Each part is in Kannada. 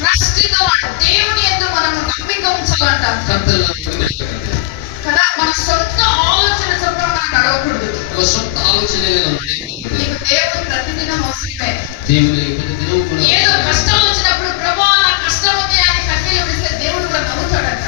Trust in the lord. దేవుని యందు మనం నమ్మిక ఉంచాలంట కదా. మన సొంత ఆలోచన చొప్పున మనం నడవకూడదు. సొంత ఆలోచనలు నీకు దేవుడు ప్రతిదినం అవసరమే. ఏదో కష్టాలు వచ్చినప్పుడు ప్రభా నా కష్టం ఉంది అని కన్నీళ్ళు విడిస్తే దేవుడు కూడా నవ్వుతాడంట.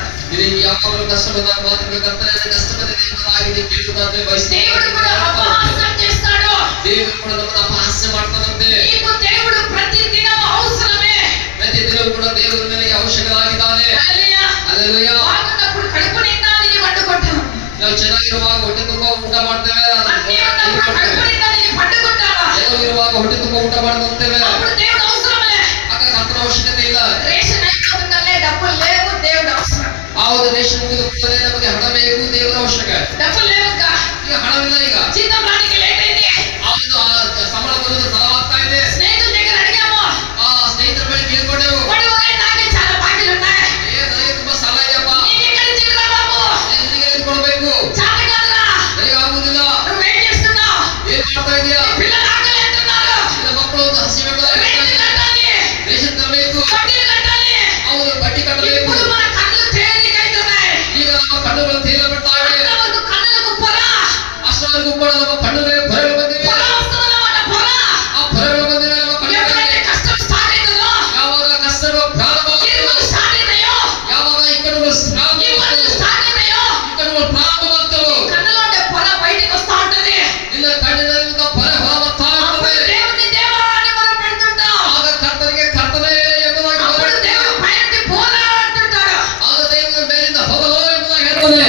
ಯಾವಾಗಲೂ ಕಷ್ಟಪಟ್ಟಾಗ ಮಾತ್ರ ಕರ್ತನೆ ಕಷ್ಟಪಟ್ಟರೆ ಆಗಿದೆ ಕೇಳುತ್ತಾನೆ దేవుడు కూడా అపహాస్యం చేస్తాడు. దేవుడు ಕೂಡ ನಮ್ಮನ್ನು ಅಪಹಾಸ್ಯ ಮಾಡ್ತಾನಂತೆ. నీకు దేవుడు ప్రతిదినం అవసరమే. ಪ್ರತಿದಿನವೂ ಕೂಡ ದೇವರ ಮೇಲೆ ಅವಶ್ಯಕವಾಗಿದ್ದಾನೆ. హల్లెలూయా ಹಲ್ಲೆಲೂಯಾ. ಬಾಗುನ್ನప్పుడు ಕడుಪು ನಿಂದ ನೀನು వండుకుంటావు. ನಾವು ಚೆನ್ನಾಗಿರುವಾಗ ಹೊಟ್ಟೆ ತುಂಬ ಊಟ ಮಾಡ್ತೇವೆ. ಅన్నీ ఉన్నప్పుడు ಕడుಪು ನಿಂದ ನೀನು ಪಟ್ಟುకుంటావా? ಎಲ್ಲೋ ಇರುವಾಗ ಹೊಟ್ಟೆ ತುಂಬ ಊಟ ಮಾಡ್ತೇವೆ. అప్పుడు దేవుడు అవసరమే. ಆಗ ಕರ್ತನ ಅವಶ್ಯಕತೆ ಇಲ್ಲ. ರೇಷನ್ అయిపోతుందనే డబ్బులు లేవు, దేవుడు అవసరం. ಆವಾಗ ರೇಷನ್ ಮುಗಿದುಕೊಳ್ಳದೆ ನಮಗೆ ಹಣ ಬೇಕು, ದೇವರ ಅವಶ್ಯಕ. డబ్బులు లేవుక ಈಗ ಹಣವಿಲ್ಲ. ಈಗ జీతం రానికి లేట్ అయింది. ಸಂಬಳ ಬರೋದು ತಡವಾಗ್ತಾ ಇದೆ. స్నేహితుల దగ్గర అడిగాము. ಸ್ನೇಹಿತರ ಬಳಿ ಕೇಳ್ಕೊಂಡೆವು. నాకే చాలా బాకీలు ఉన్నాయి. ನನಗೆ ತುಂಬಾ ಸಾಲ ಇದೆಯಪ್ಪ. ನಿನಗೆ ಕೊಡಬೇಕು. ನನಗೆ ಆಗುದಿಲ್ಲ. ಏನ್ చేస్తున్నావు? ಏನ್ ಮಾಡ್ತಾ ಇದೀಯಾ? పిల్లలు ఆకలి అంటున్నారు. ಮಕ್ಕಳು ಹಸಿವೆ ರೇಷನ್ ತರಬೇಕು. ಹೌದು, ಬಡ್ಡಿ ಕಟ್ಟಬೇಕು. ಈಗ ನಮ್ಮ ಕಣ್ಣುಗಳು ತೇಲ ಬಿಡ್ತಾವೆ. ಅಷ್ಟವರೆಗೂ ಕೂಡ ನಮ್ಮ ಕಣ್ಣುಗಳಿಗೆ ಭಯಗಳು ಬಂದಿವೆ. ಆ ಭಯಗಳು ಬಂದಿವೆ ನಮ್ಮ ಕಣ್ಣುಗಳಿಗೆ. ಯಾವಾಗ ಕಷ್ಟಗಳು ಪ್ರಾರಂಭವಾಗುತ್ತೋ, ಯಾವಾಗ ಇಕ್ಕಡುಗಳು ಪ್ರಾರಂಭವಾಗ್ತವೋ, ನಿನ್ನ ಕಣ್ಣಿನಿಂದ ಭಯ ಹೊರಬರ್ತಾ ಇರ್ತದೆ. ಆಗ ಕರ್ತನಿಗೆ ಕರ್ತನೇ ಎಂಬುದಾಗಿ ಆಗ ದೇವರ ಮೇಲಿಂದ ಹೋಗಲು ಎಂಬುದಾಗಿ ಹೇಳ್ತಾನೆ.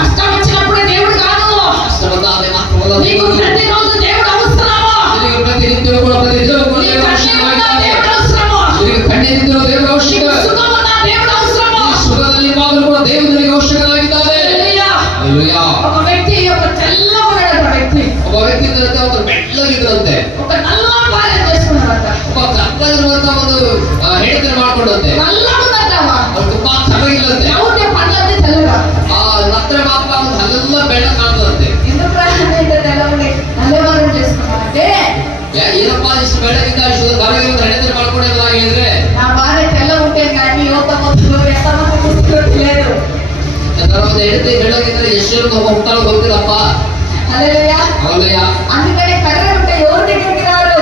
కష్టం వచ్చినప్పుడు దేవుడు కాదు. ಕಷ್ಟಪಟ್ಟಾಗ ಮಾತ್ರ నీకు ప్రతిరోజు దేవుడు అవసరము. ನಿನಗೆ ಪ್ರತಿನಿತ್ಯವೂ ಕೂಡ ಪ್ರತಿದಿನವೂ ಕೂಡ ದೇವರ ಅವಶ್ಯಕವಾಗಿದ್ದಾನೆ. ನಿನಗೆ ಕಣ್ಣೀರಿದ್ದರೂ ದೇವರ ಅವಶ್ಯಕ. సుఖమున్న దేవుడు అవసరము. ಸುಖದಲ್ಲಿ ಇರುವಾಗಲೂ ಕೂಡ ದೇವರು ನಿನಗೆ ಅವಶ್ಯಕವಾಗಿದ್ದಾನೆ. ಹಲ್ಲೆಲೂಯಾ. ఒక వ్యక్తి ఒక తెల్లగా ఉన్నాడు. వ్యక్తి ಒಬ್ಬ ವ್ಯಕ್ತಿ ಇದ್ದಂತೆ ಅವನು ಬೆಳ್ಳಗಿದ್ರಂತೆ. ఒక నల్ల భార్య చేసుకున్నాడంట. ಒಬ್ಬ ಕಪ್ಪಗಿರುವಂತ ಒಂದು ಹೆಂಡತಿನ ಮಾಡ್ಕೊಂಡಂತೆ. నల్లగా ఉందంటವ. ಅವ್ರು ತುಂಬಾ ಕರ್ರಗಿಲ್ಲಂತೆ. ಯಾವುದೇ ಪಣ್ಣಂತೆ తెల్లగా. ಹತ್ರ ಮಾತ್ರ ಅವನು ಹಲ್ಲೆಲ್ಲ ಬೆಳ್ಳ ಕಾಣ್ತದಂತೆ. ఎందుకు రాజంటే తెల్లవుని నల్లవారం చేసుకున్నాడంటే ಏನಪ್ಪಾ ಇಷ್ಟು ಬೆಳ್ಳಗಿದ್ದ ಇಷ್ಟು ಕರ್ರಗಿರುವ ಹೆಂಡತಿನ ಮಾಡ್ಕೊಂಡಿಲ್ಲ ಹೇಳಿದ್ರೆ, నా భార్య తెల్ల ఉంటే కానీ యువత మొత్తం ఎంతమంది ముసుగులు లేదు. ಒಂದು ಹೆಂಡತಿ ಬೆಳ್ಳಗಿದ್ರೆ ಎಷ್ಟು ಹುಟ್ಟಾಳು ಗೊತ್ತಿಲ್ಲಪ್ಪ. హల్లెలూయా. ಹಲ್ಲೆಲೂಯಾ. అందుకనే కర్ర ఉంటే ఎవరి దగ్గరికి రారు.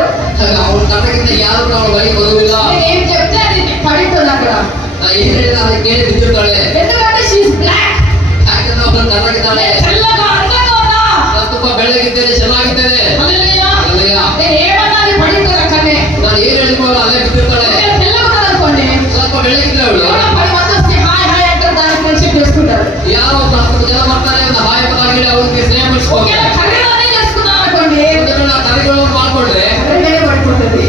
ಅವ್ರ ಕರ್ರಗಿದ್ದ ಯಾರು ಅವಳ ಬಳಿ ಬರುವುದಿಲ್ಲ. ఏం చెప్తే అది పడుతుంది అక్కడ. ನಾ ಏನ್ ಹೇಳಿದ್ರೆ ಅದನ್ನ ಕೇಳಿ ಬಿದ್ದಿರ್ತಾಳೆ. ఎందుకంటే షీ ఇస్ బ్లాక్. ಯಾಕಂದ್ರೆ ಅವಳು ಕರ್ರಗಿದ್ದಾಳೆ. తెల్లగా అందంగా ఉన్నా. ನಾನು ತುಂಬಾ ಬೆಳ್ಳಗಿದ್ದೇನೆ, ಚೆನ್ನಾಗಿದ್ದೇನೆ. హల్లెలూయా. ಹಲ್ಲೆಲೂಯಾ. నేను ఏమన్నా అది పడుతుంది అక్కడే. ನಾನು ಏನ್ ಹೇಳಿದ್ರು ಅಲ್ಲೇ ಬಿದ್ದಿರ್ತಾಳೆ. తెల్లగా ఉన్నదనుకోండి, ಸ್ವಲ್ಪ ಬೆಳ್ಳಗಿದ್ರೆ ಅವಳು 10 మంది వస్తే హాయ్ హాయ్ అంటారు, దాని ఫ్రెండ్షిప్ చేసుకుంటారు. ಯಾರೋ 10 ಜನ ಬರ್ತಾರೆ, ಒಂದು ಹಾಯ್ ಪದಾಗಿ ಅವ್ರಿಗೆ ಸ್ನೇಹ ಮಾಡಿಸ್ಕೊಳ್ತಾರೆ. కర్రలోనే చేసుకున్నాం అనుకోండి, ಕರೆಗಳು ಮಾಡ್ಕೊಂಡ್ರೆ కర్రలోనే పడిపోతుంది.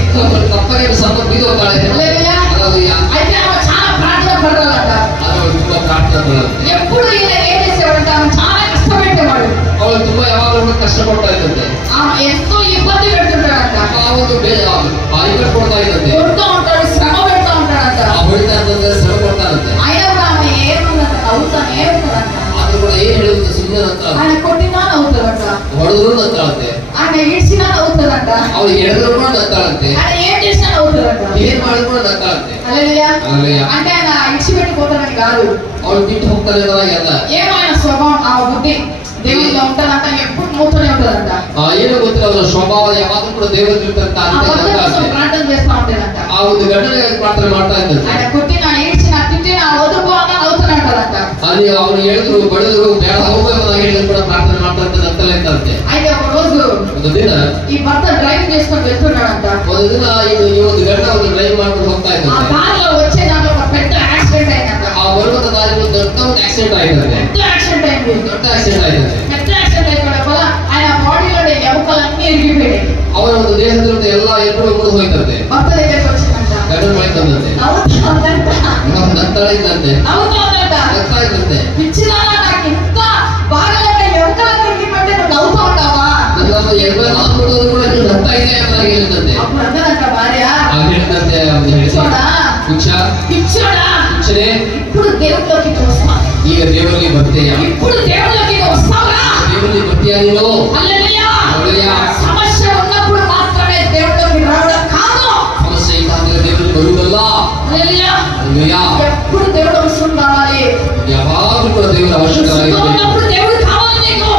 ತಪ್ಪಗೆ ಸ್ವಲ್ಪ ಬಿದ್ದು ಹೋಗ್ತಾಳೆ. హల్లెలూయా. ಹಲ್ಲೆಲೂಯಾ. అయితే ఆమె చాలా ప్రార్థన పడాలంట. ಅವಳು ತುಂಬಾ ಪ್ರಾರ್ಥನೆ. ఎప్పుడు ఈయన ఏం చేసేవాడంటే ఆమె చాలా కష్టపెట్టేవాడు. ಅವಳು ತುಂಬಾ ಯಾವಾಗಲೂ ಕಷ್ಟಪಡ್ತಾ ಇದ್ದಂತೆ. ఆమె ఎంతో ఇబ్బంది పెడుతుంటాడంట. ಆ ಒಂದು ಇಬ್ಬರು ಕೊಡ್ತಾ ಇದ್ದಂತೆ. కొడుతూ ఉంటాడు, శ్రమ పెడతా ఉంటాడంట. ಹೊಡಿತಾ ಇದ್ದಂತೆ, ಶ್ರಮ ಕೊಡ್ತಾ ಇರುತ್ತೆ. అయినా కూడా ఆమె ఏముందంట, నవ్వుతానే ఉంటాడంట. ಅದು ಕೂಡ ಏನ್ ಹೇಳುತ್ತೆ, ಸುಮ್ಮನೆ ನಂತರ ఆయన కొట్టినా నవ్వుతాడంట. ಹೊಡೆದ್ರು ನಂತಾಳಂತೆ. ఆయన ఈడ్చినా నవ్వుతాడంట. ಅವ್ಳು ಎಳೆದ್ರು ಕೂಡ ನಂತಾಳಂತೆ. ఆయన ఏం చేసినా నవ్వుతాడంట. ಏನ್ ಮಾಡಿದ್ರು ಕೂಡ ನಂತಾಳಂತೆ. హల్లెలూయా. హల్లెలూయా. అంటే ఆయన ఇడిచిపెట్టిపోతాడని కాదు, ಅವಳು ಬಿಟ್ಟು ಹೋಗ್ತಾನೆ ಎಲ್ಲ. ఏమైనా స్వభావం ఆ బుద్ధి దేవుడిలో ఉంటుందంట, ఎప్పుడు మూతూనే ఉంటుందంట. ಏನು ಗೊತ್ತಿಲ್ಲ, ಅವರ ಸ್ವಭಾವ ಯಾವಾಗಲೂ ಕೂಡ ದೇವರ ಇರ್ತಂತ ఆ భర్త కోసం ప్రార్థన చేస్తా ఉంటుందంట. ಆ ಒಂದು ಗಂಡನಿಗಾಗಿ ಪ್ರಾರ್ಥನೆ ಮಾಡ್ತಾ ಇದ್ದಂತೆ. ఆయన కొట్టినా ఈడ్చినా తిట్టినా వదుకో అన్న నవ్వుతూనే ఉంటాడంట. ಅಲ್ಲಿ ಅವನು ಹೇಳಿದ್ರು ಬಡಿದ್ರು ಬೇಡ ಹೋಗ್ಬೇಕಂತ ಹೇಳಿದ್ರು ಕೂಡ ಪ್ರಾರ್ಥನೆ ಮಾಡ್ತಾ ಇದ್ದ ನಂತರ ಇದ್ದಂತೆ. అయితే ఒక రోజు ಒಂದು ದಿನ ఈ భర్త డ్రైవ్ చేసుకొని వెళ్తున్నాడంట. ಒಂದು ದಿನ ಈ ಒಂದು ಗಂಡ ಒಂದು ಡ್ರೈವ್ ಮಾಡ್ಕೊಂಡು ಹೋಗ್ತಾ ఆ ಇದ್ದಂತೆ. దారిలో వచ్చే దాంట్లో ఒక పెద్ద యాక్సిడెంట్ అయిందంట. ಆ ಬರುವಂತ ದಾರಿ ಒಂದು ದೊಡ್ಡ ಒಂದು ಆಕ್ಸಿಡೆಂಟ್ ಆಯ್ತಂತೆ. పెద్ద యాక్సిడెంట్ అయింది. ದೊಡ್ಡ ಆಕ್ಸಿಡೆಂಟ್ ಆಯ್ತಂತೆ. పెద్ద యాక్సిడెంట్ అయిపోవడం వల్ల ఆయన బాడీలోని ఎముకలన్నీ ఇరిగిపోయాయి. ಅವರ ಒಂದು ದೇಹದ ಎಲ್ಲ ಎಲ್ರು ಮುರಿದು ಹೋಯ್ತಂತೆ. భర్త దగ్గరికి వచ్చిందంట. ಗಂಡನ ಮನೆ ತಂದಂತೆ. నవ్వుతా ఉందంట. ನಂತರ ಇದ್ದಂತೆ. నవ్వుతా ఉందంట. ನಗ್ತಾ ಇದ್ದಂತೆ. పిచ్చిదానా, నాకు ఇంత బాగాలేక ఎముకలన్నీ ఇరిగిపోతే నువ్వు నవ్వుతా ఉంటావా? ನನ್ನ ಎಲ್ರು ಹಾಕ್ಬಿಡೋದು ಕೂಡ ನೀವು ನಗ್ತಾ ಇದೆ ಅಂತ ಹೇಳಿದಂತೆ. అప్పుడు అందరంట భార్య, ಹೇಳಿದಂತೆ పిచ్చోడా, పిచ్చోడా, ಶಿಕ್ಷಣೆ ఇప్పుడు దేవుడిలోకి వస్తావా? ಈಗ ದೇವರಿಗೆ ಬರ್ತೀಯಾ? ఇప్పుడు దేవుడిలోకి వస్తావా? ದೇವರಿಗೆ ಬರ್ತೀಯಾ ನೀನು? హల్లెలూయా. హల్లెలూయా. సమస్య ఉన్నప్పుడు మాత్రమే దేవుడిలోకి రావడం కాదు. ಸಮಸ್ಯೆ ಇದ್ದಾಗ ದೇವರಿಗೆ ಬರುವುದಲ್ಲ. ఎప్పుడు దేవుడు అవసరం రావాలి. ಯಾವಾಗಲೂ ಕೂಡ ದೇವರ ಅವಶ್ಯಕತೆ ఉన్నప్పుడు దేవుడు కావాలి నీకు.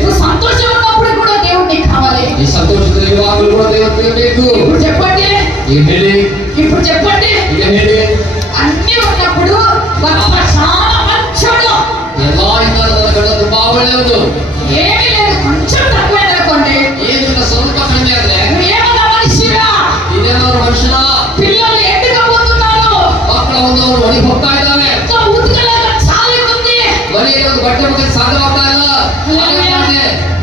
నువ్వు సంతోషం ఉన్నప్పుడు కూడా దేవుడు నీకు కావాలి. ఈ సంతోషದಲ್ಲಿ ಯಾವಾಗಲೂ ಕೂಡ ದೇವರು ಬೇಕು. ఇప్పుడు చెప్పండి, ಈಗ ಹೇಳಿ, ఇప్పుడు చెప్పండి. ಈಗ ಹೇಳಿ. అన్ని ఉన్నప్పుడు భర్త చాలా మంచోడు, ಎಲ್ಲ ಇದ್ದಾರೆ ಗಂಡ ತುಂಬಾ ಒಳ್ಳೆಯದು, ఏమీ లేదు కొంచెం తక్కువైంది అనుకోండి, ಏನಿಲ್ಲ ಸ್ವಲ್ಪ ಕಮ್ಮಿ ಆದ್ರೆ నువ్వు ఏమన్నా మనిషిరా, ಇದೇನಾದ್ರು ಮನುಷ್ಯನ పిల్లలు ఎండుకపోతున్నారు, ಮಕ್ಕಳ ಒಂದು ಅವರು ಮನೆಗೆ ಹೋಗ್ತಾ ಇದ್ದಾವೆ, ఉతకలేక చాలింది, ಮನೆಯಲ್ಲಿ ಒಂದು ಬಟ್ಟೆ ಮುಗಿದು ಸಾಧ್ಯವಾಗ್ತಾ ಇಲ್ಲ.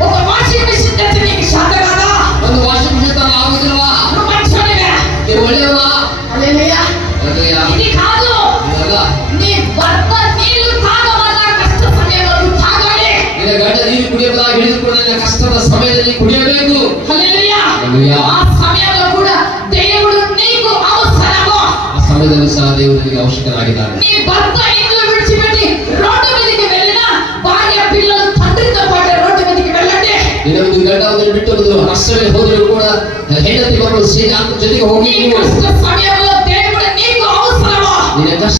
ఒక వాషింగ్ మిషన్ తెచ్చి నీకు శాత కదా, ಒಂದು ವಾಷಿಂಗ್ ಮಿಷನ್ ತರ ಆಗುದಿಲ್ವಾ? నువ్వు మంచోడివే, ನೀವು ಒಳ್ಳೆಯವಾ? హల్లెలూయా. ఇది కాదు, నీ భర్త నీళ్లు తాగవల్ల కష్ట సమయంలో నువ్వు తాగాలి. ನಿನ್ನ ಗಂಡ ನೀರು ಕುಡಿಯಬಾರದು, ಹಿಡಿದುಕೊಂಡು ನಿನ್ನ ಕಷ್ಟದ ಸಮಯದಲ್ಲಿ ಕುಡಿಯಬೇಕು. హల్లెలూయా. హల్లెలూయా. ఆ సమయంలో కూడా దేవుడు నీకు అవసరము. ಆ ಸಮಯದಲ್ಲಿ ಸಹ ದೇವರು ನಿನಗೆ ಅವಶ್ಯಕನಾಗಿದ್ದಾನೆ. నీ భర్త ఇల్లు విడిచిపెట్టి రోడ్డు మీదకి వెళ్ళినా భార్య పిల్లలు తండ్రితో పాటు రోడ్డు మీదకి వెళ్ళండి. ನಿನ್ನ ಒಂದು ಗಂಡ ಒಂದು ಬಿಟ್ಟು ಒಂದು ರಸ್ತೆಯಲ್ಲಿ ಹೋದರೂ ಕೂಡ ಹೆಂಡತಿ ಮಕ್ಕಳು ಸೇರಿ ಜೊತೆಗೆ ಹೋಗಿ నీ కష్ట సమయంలో దేవుడు నీకు అవసరము. ನಿನ್ನ